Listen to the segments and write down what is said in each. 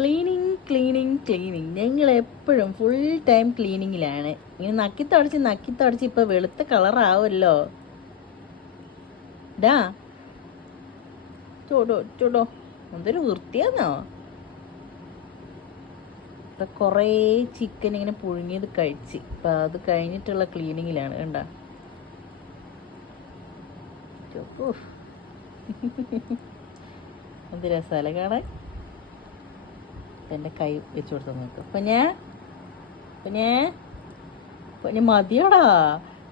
Cleaning cleaning cleaning ഞങ്ങൾ എപ്പോഴും full time ക്ലീനിങ്ങിലാണ് ഇങ്ങനെ നക്കി തുടച്ച് നക്കി തുടച്ച് ഇപ്പൊ വെളുത്ത കളറാവുമല്ലോ ഡാ. ചൂടോ ചൂടോ. എന്തൊരു വൃത്തിയാന്നോ. ഇപ്പൊ കുറേ ചിക്കൻ ഇങ്ങനെ പുഴുങ്ങിയത് കഴിച്ച്. ഇപ്പൊ അത് കഴിഞ്ഞിട്ടുള്ള ക്ലീനിങ്ങിലാണ് കണ്ട. എന്ത് രസാല കാണാൻ. എന്റെ കൈ വെച്ച് കൊടുത്ത് നോക്ക് പിന്നെ പിന്നെ പിന്നെ മതിയടാ.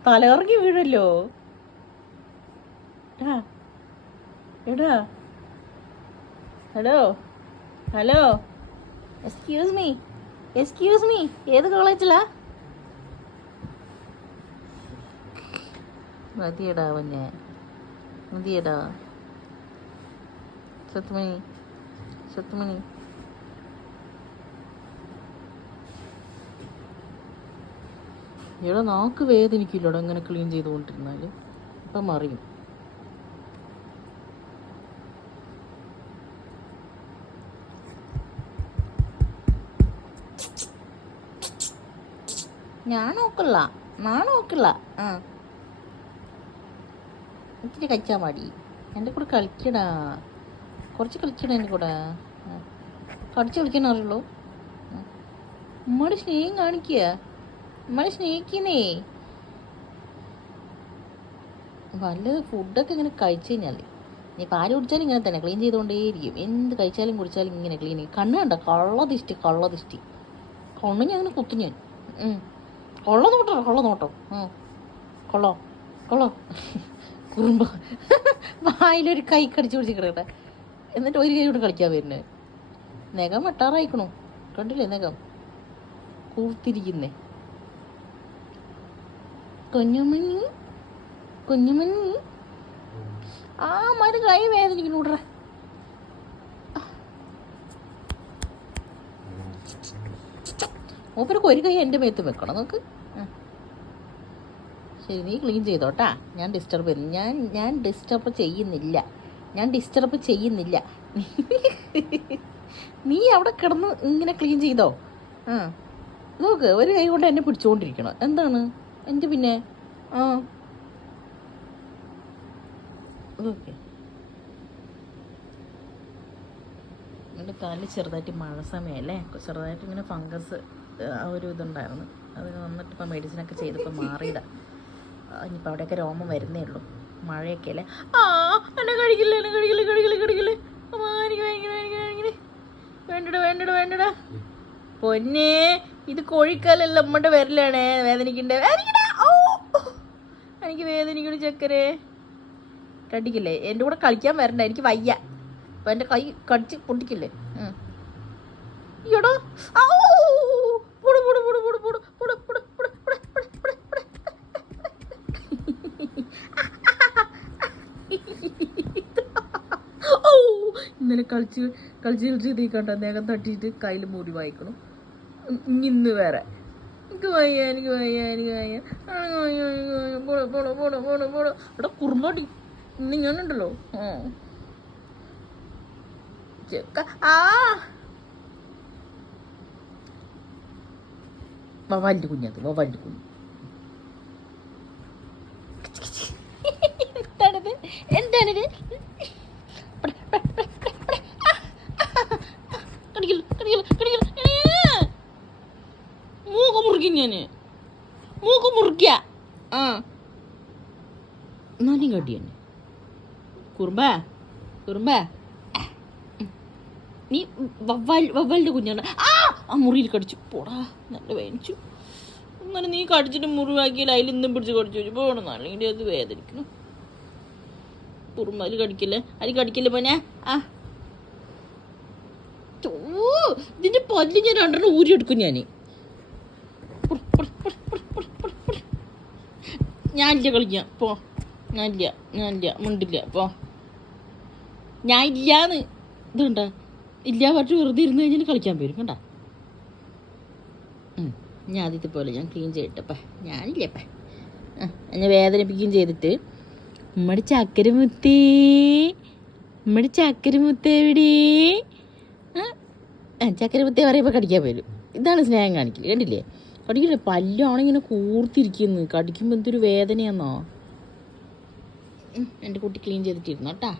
തലകറങ്ങി വീഴല്ലോ. എടാ എടാ. Hello hello. Excuse me excuse me ഏത് കോളേജിലാ മതിയടാ പൊന്നെ മതിയടാ. സത്മണി സത്തുമണി. ഇവിടെ നാക്ക് വേദനിക്കില്ലടോ ഇങ്ങനെ ക്ലീൻ ചെയ്തുകൊണ്ടിരുന്നാൽ അപ്പം മറിയും. ഞാൻ നോക്കില്ല ഞാൻ നോക്കില്ല ആ. ഇത്തിരി കഴിച്ചാൽ മതി. എന്റെ കൂടെ കളിക്കടാ. കുറച്ച് കളിക്കടാ എന്റെ കൂടെ. കടിച്ച് കളിക്കാൻ അറിയുള്ളൂ. ഉമ്മയുടെ സ്നേഹം കാണിക്കുക ഉമ്മയുടെ സ്നേഹിക്കുന്നേ. വല്ലത് ഫുഡൊക്കെ ഇങ്ങനെ കഴിച്ചു കഴിഞ്ഞാൽ നീ പാൽ കുടിച്ചാലും ഇങ്ങനെ തന്നെ ക്ലീൻ ചെയ്തുകൊണ്ടേയിരിക്കും എന്ത് കഴിച്ചാലും കുടിച്ചാലും ഇങ്ങനെ ക്ലീൻ ചെയ്യും. കണ്ണ് കണ്ട? കള്ളതിഷ്ടി കള്ളതിഷ്ടി കണ്ണു ഞാൻ അങ്ങനെ കുത്തു ഞാൻ. കൊള്ള നോട്ടോ കൊള്ള നോട്ടോ. കൊള്ളോ? കൊള്ളോ? കുറുമ്പ. വായിലൊരു കൈ കടിച്ചു പിടിച്ച് കിടക്കട്ടെ. എന്നിട്ട് ഒരു കൈ കൊണ്ട് കളിക്കാൻ വരുന്നത് നഖം വെട്ടാറായിക്കണു. കണ്ടില്ലേ നഖം? കൂർത്തിരിക്കുന്നേ. കുഞ്ഞുമണി കുഞ്ഞുമണി. ആ മരു കൈ വേദനിക്കുന്നു വിടറ മൂപ്പർക്ക് ഒരു കൈ എന്റെ മേത്ത് വെക്കണം നോക്ക്. ശരി നീ ക്ലീൻ ചെയ്തോട്ടാ. ഞാൻ ഡിസ്റ്റർബ് ചെയ്തു ഞാൻ ഞാൻ ഡിസ്റ്റർബ് ചെയ്യുന്നില്ല. ഞാൻ ഡിസ്റ്റർബ് ചെയ്യുന്നില്ല. നീ അവിടെ കിടന്ന് ഇങ്ങനെ ക്ലീൻ ചെയ്തോ? ആ. നോക്ക് ഒരു കൈ കൊണ്ട് എന്നെ പിടിച്ചുകൊണ്ടിരിക്കണം എന്താണ്? എന്റെ പിന്നെ? ആ. ഓക്കെ എന്റെ കാലിൽ ചെറുതായിട്ട് മഴ സമയമല്ലേ ചെറുതായിട്ട് ഇങ്ങനെ ഫംഗസ് ആ ഒരു ഇതുണ്ടായിരുന്നു. അത് വന്നിട്ട് ഇപ്പം മെഡിസിനൊക്കെ ചെയ്തിപ്പോൾ മാറിയതാ. ആ, ഇനിയിപ്പോൾ അവിടെയൊക്കെ രോമം വരുന്നേ ഉള്ളൂ. മഴയൊക്കെ അല്ലേ? ആ എന്നെ കഴിക്കില്ല എന്നെ കഴിക്കില്ല കഴിക്കില്ല കഴിക്കില്ല എനിക്ക് ഭയങ്കര ഭയങ്കര ഭയങ്കര. വേണ്ടടാ വേണ്ടടാ വേണ്ടടാ. പൊന്നെ ഇത് കോഴിക്കാലല്ല നമ്മുടെ വിരലാണേ. വേദനിക്കണ്ടേ? വേദനിക്കടാ ഓ എനിക്ക് വേദനിക്കുന്നു ചെക്കരെ കടിക്കില്ലേ എന്റെ കൂടെ കളിക്കാൻ വരണ്ട എനിക്ക് വയ്യ അപ്പം എന്റെ കൈ കടിച്ച് പൊട്ടിക്കില്ലേ പോട്, പോട്. ഇന്നലെ കളിച്ച് കളിച്ച് കളിച്ച് തീക്കണ്ട കണ്ട നേകം തട്ടിയിട്ട് കയ്യിൽ മൂടി വായിക്കണം ഇനി ഇന്ന് വേറെ എനിക്ക് എനിക്ക് വയ്യ എനിക്ക് വയ്യ. പോടോ, പോടോ, പോടോ, പോടോ, പോടോ. എടാ കുറുമ്പോടി. ഇന്ന് ആ. വവ്വാലിന്റെ കുഞ്ഞത് വവാലിന്റെ കുഞ്ഞ്. മൂക്ക് മുറിക്കുക ആ. എന്നാലും കടി തന്നെ. കുറുമ്പ കുറുമ്പ. നീ വവ്വാൽ വവ്വാലിന്റെ കുഞ്ഞാണ്. ആ ആ മുറിയിൽ കടിച്ചു. പോടാ നല്ല വേദനിച്ചു അങ്ങനെ നീ കടിച്ചിട്ട് മുറിവാക്കിയാൽ അതിൽ ഇന്നും പിടിച്ച് കടിച്ചു വെച്ചു. പോകണം അല്ലെങ്കിൽ അത് വേദനിക്കണം കുറുമ്പാൽ കടിക്കില്ലേ? അരി കടിക്കില്ല പോനെ ആ. ഇതിന്റെ പല്ല് ഞാൻ രണ്ടെണ്ണം ഊരിയെടുക്കും ഞാൻ ഞാനില്ല കളിക്കാം പോ. ഞാനില്ല ഞാനില്ല മുണ്ടില്ല. പോ. ഞാൻ ഇല്ലാന്ന് ഇതുണ്ട ഇല്ല പക്ഷെ വെറുതെ ഇരുന്ന് കഴിഞ്ഞാൽ കളിക്കാൻ വരും കണ്ട? ഞാൻ ആദ്യത്തെ പോലെ ഞാൻ ക്ലീൻ ചെയ്തിട്ടപ്പ ആ എന്നെ വേദനിപ്പിക്കുകയും ചെയ്തിട്ട്. ഉമ്മടി ചക്കരമുത്തേ. ഉമ്മടി ചക്കരമുത്ത എവിടെ? ആ ആ ചക്കര പ്രത്യേക പറയുമ്പോൾ കടിക്കാൻ വരും ഇതാണ് സ്നേഹം കാണിക്കൽ. കണ്ടില്ലേ? കടിക്കില്ലേ പല്ലാണ് ഇങ്ങനെ കൂർത്തിരിക്കുന്നത്. കടിക്കുമ്പോൾ എന്തൊരു വേദനയാന്നോ. എന്റെ കുട്ടി ക്ലീൻ ചെയ്തിട്ടിരുന്നു കേട്ടാ.